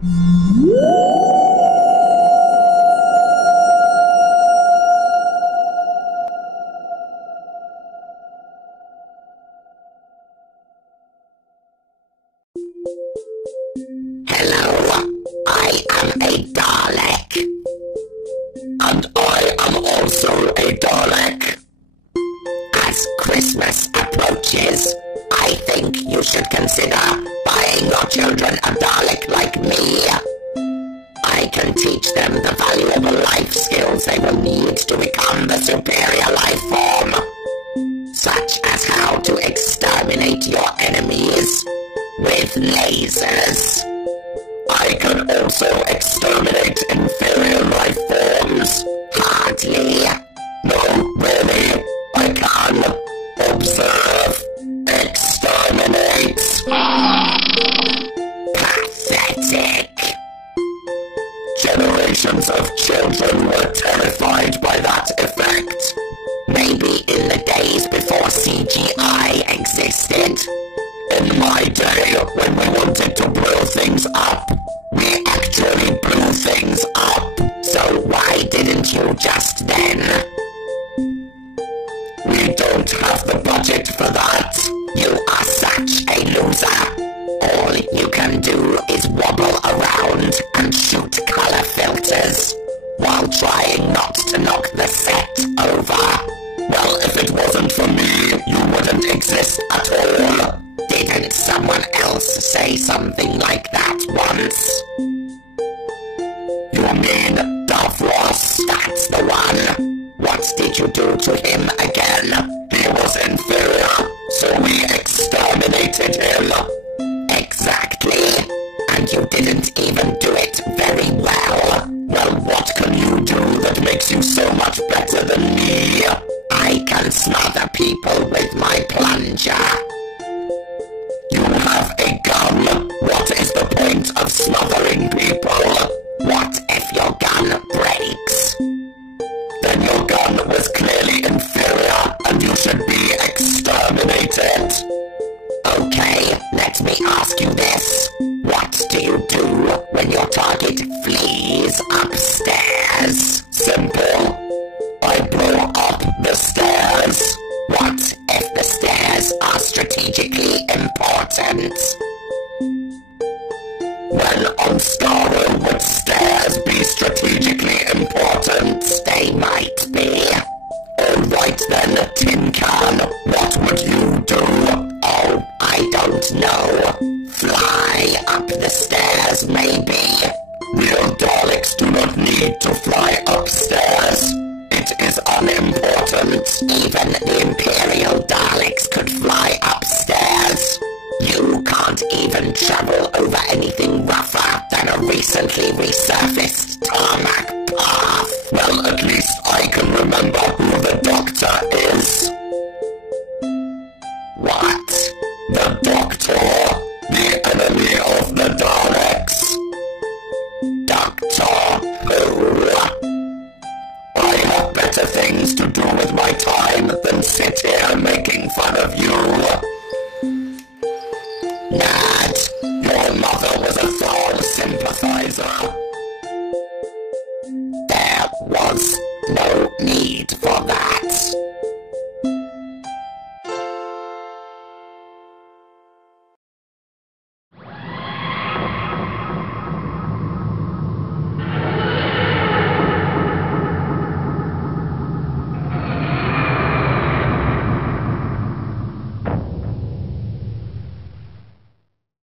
Hello, I am a Dalek. And I am also a Dalek. As Christmas approaches, I think you should consider buying your children a Dalek like me. I can teach them the valuable life skills they will need to become the superior life form, such as how to exterminate your enemies with lasers. I can also exterminate inferior life forms. Hardly. No, really, I can. Observe. Exterminate. Pathetic. Generations of children were terrified by that effect. Maybe in the days before CGI existed. In my day, when we wanted to blow things up, we actually blew things up. So why didn't you just then? We don't have the budget for that. You are such a loser. All you can do is wobble around and shoot color filters, while trying not to knock the set over. Well, if it wasn't for me, you wouldn't exist at all. Didn't someone else say something like that once? You mean Davros? That's the one. What did you do to him again? He was inferior, so we exterminated him. Exactly. And you didn't even do it very well. Well, what can you do that makes you so much better than me? I can smother people with my plunger. You have a gun. What is the point of smothering people? What if your gun breaks? Then your gun was clearly inferior, and you should be exterminated. Okay, let me ask you this. What do you do when your target flees upstairs? Simple. I blow up the stairs. What if the stairs are strategically important? When on Starro, would stairs be strategically important? They might be. Alright then, Tin Can, what would you do? Oh, I don't know. Fly up the stairs, maybe? Real Daleks do not need to fly upstairs. It is unimportant. Even the Imperial Daleks could fly upstairs. You can't even travel over anything rougher than a recently resurfaced tarmac path. Well, at least I can remember who the Doctor is. What? The Doctor? The enemy of the Daleks? Doctor who? I have better things to do with my time than sit here making fun of you. Nerd, your mother was a Thor sympathizer. There was no need for that.